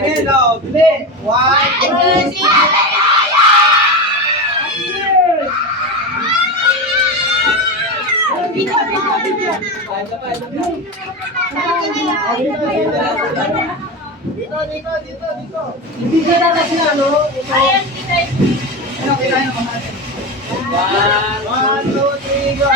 Tingin, no? Bili. 1, 2, 3. Dito. Hindi ka na kasi ano? Ano, kailangan naman natin. 1, 2, 3, go!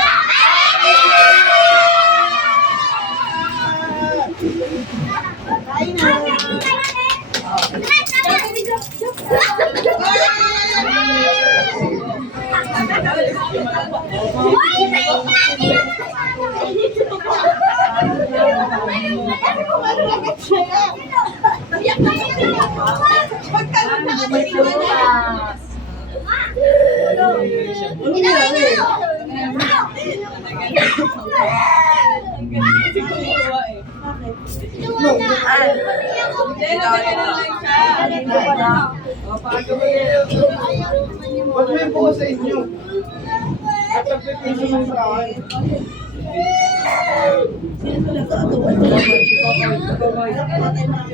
Huwag mo yung buo sa inyo. At pagpipiso mo sa akin.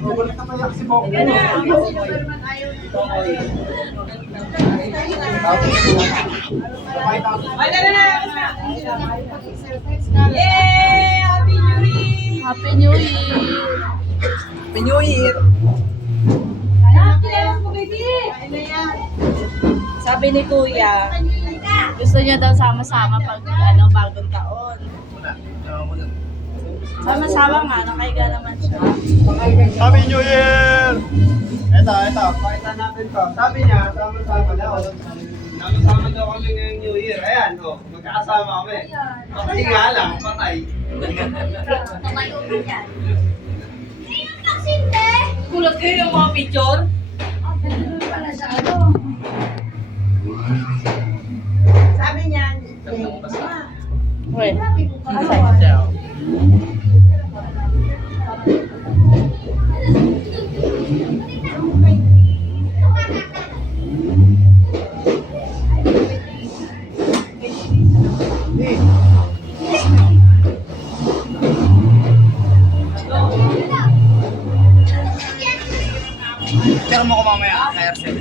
Wala ka payak si Bok. Yay! Happy New Year! Happy New Year! Happy New Year! Sabi ni Kuya, Gusto niya daw sama-sama pag bagong taon. Sama-sama nga, nakaiga naman siya. Happy New Year! Ito. Pakita natin to. Sabi niya, sama-sama daw. Sama-sama daw kami ngayong New Year. Ayan, magkakasama kami. Patay nga lang, patay. kulot kayo yung mga picture. Sabi niya, Wait, Share mo ko mamaya, kay Arcel.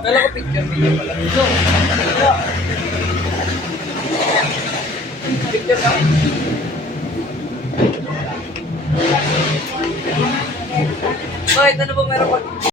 Kala ko picture video pala. Picture kami. Bakit ano ba meron pa?